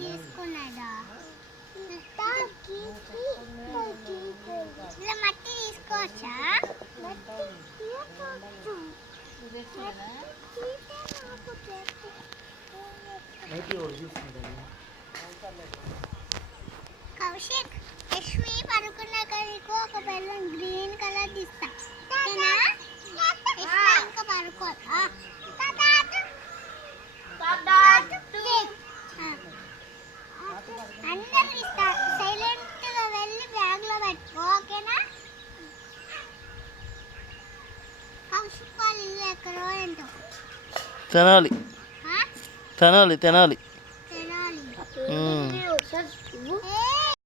తీసుకున్నాడా ఇలా మట్టి తీసుకోవచ్చా? కౌశిక్, యశ్వి పడుకున్నాక నీకు ఒక బెలూన్ గ్రీన్ కలర్ తీస్తా. ఇంకా పడుకో. అందరూ ఇస్తా. సైలెంట్ గా వెళ్ళి బ్యాగ్ లో పెట్టుకో, ఓకేనా? కౌశిక్ వాళ్ళ ఇల్లు ఎక్కడో ఏంటో. తినాలి తినాలి తినాలి. తినాలి.